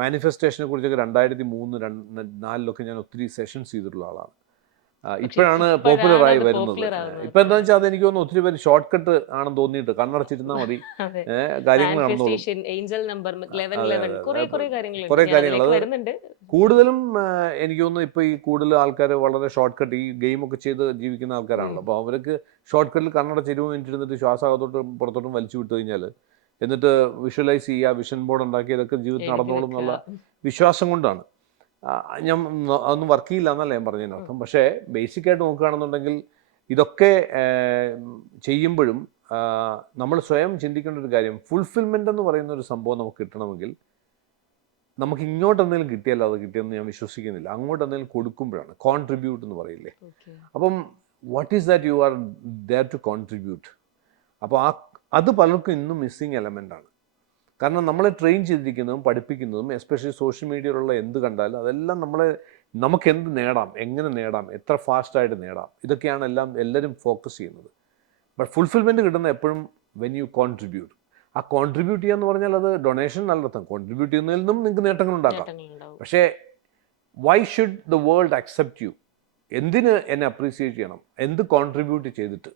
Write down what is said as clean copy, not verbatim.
മാനിഫെസ്റ്റേഷനെ കുറിച്ചൊക്കെ 2003, 2004 ഞാൻ ഒത്തിരി സെഷൻസ് ചെയ്തിട്ടുള്ള ആളാണ്. പക്ഷെ ഇപ്പോഴാണ് ഇപ്പോഴാണ് പോപ്പുലറായി അത് വരുന്നത്. പോപ്പുലർ ആവുന്നത്. ഇപ്പം എന്താണെന്ന് വെച്ചാൽ അതെനിക്ക് തോന്നുന്നു ഒത്തിരി പേര് ഷോർട്ട് കട്ട് ആണെന്ന് തോന്നിയിട്ട് കണ്ണടച്ചിരുന്നാൽ മതി, അതെ, കാര്യങ്ങൾ നടന്നോളും. മാനിഫെസ്റ്റേഷൻ, ഏഞ്ചൽ നമ്പർ അതെ 1111 അതെ കുറെ അതെ കുറെ കാര്യങ്ങളുണ്ട്. കുറേ ഞാൻ കാര്യങ്ങൾ അതിലേക്ക് അത് വരുന്നുണ്ട്. കൂടുതലും എനിക്ക് തോന്നുന്നു ഇപ്പോൾ ഈ കൂടുതൽ ആൾക്കാർ വളരെ ഷോർട്ട് കട്ട് ഈ ഗെയിമൊക്കെ ചെയ്ത് ജീവിക്കുന്ന ആൾക്കാരാണല്ലോ. അപ്പോൾ അവർക്ക് ഷോർട്ട് കട്ടിൽ കണ്ണടച്ച് 20 മിനിറ്റ് ഇരുന്നിട്ട് ശ്വാസകത്തോട്ടും പുറത്തോട്ടും വലിച്ചു വിട്ട് കഴിഞ്ഞാൽ എന്നിട്ട് വിഷ്വലൈസ് ചെയ്യുക, വിഷൻ ബോർഡ് ഉണ്ടാക്കി ഇതൊക്കെ ജീവിതത്തിൽ എഴുതി നടന്നോളും വെക്കുക. എന്നുള്ള വിശ്വാസം കൊണ്ടാണ്. ഞാൻ അതൊന്നും വർക്ക് ചെയ്യില്ല എന്നല്ല ഞാൻ പറഞ്ഞതിനർത്ഥം. പക്ഷേ ബേസിക്കായിട്ട് നോക്കുകയാണെന്നുണ്ടെങ്കിൽ ഇതൊക്കെ ചെയ്യുമ്പോഴും നമ്മൾ സ്വയം ചിന്തിക്കേണ്ട ഒരു കാര്യം, ഫുൾഫിൽമെൻ്റ് എന്ന് പറയുന്ന ഒരു സംഭവം നമുക്ക് കിട്ടണമെങ്കിൽ നമുക്ക് ഇങ്ങോട്ട് എന്തെങ്കിലും കിട്ടിയാലോ അത് കിട്ടിയെന്ന് ഞാൻ വിശ്വസിക്കുന്നില്ല. അങ്ങോട്ട് എന്തെങ്കിലും കൊടുക്കുമ്പോഴാണ് കോൺട്രിബ്യൂട്ട് എന്ന് പറയില്ലേ. Okay. അപ്പം what is that you are there to contribute. അപ്പോൾ അത് പലർക്കും ഇന്നും മിസ്സിങ് എലമെൻ്റാണ്. കാരണം നമ്മളെ ട്രെയിൻ ചെയ്തിരിക്കുന്നതും പഠിപ്പിക്കുന്നതും എസ്പെഷ്യലി സോഷ്യൽ മീഡിയയിലുള്ള എന്ത് കണ്ടാലും അതെല്ലാം നമുക്ക് എന്ത് നേടാം, എങ്ങനെ നേടാം, എത്ര ഫാസ്റ്റായിട്ട് നേടാം, ഇതൊക്കെയാണ് എല്ലാവരും ഫോക്കസ് ചെയ്യുന്നത്. ബട്ട് ഫുൾഫിൽമെൻറ്റ് കിട്ടുന്ന എപ്പോഴും വെൻ യു കോൺട്രിബ്യൂട്ട്. ആ കോൺട്രിബ്യൂട്ട് ചെയ്യുക എന്ന് പറഞ്ഞാൽ അത് ഡൊണേഷൻ അല്ലർത്ഥം. കോൺട്രിബ്യൂട്ട് ചെയ്യുന്നതിൽ നിന്നും നിങ്ങൾക്ക് നേട്ടങ്ങൾ ഉണ്ടാക്കാം. നേട്ടങ്ങളുണ്ടാവും. പക്ഷേ why should the world accept U? എന്തിന് എന്നെ അപ്രീസിയേറ്റ് ചെയ്യണം? എന്ത് കോൺട്രിബ്യൂട്ട് ചെയ്തിട്ട്?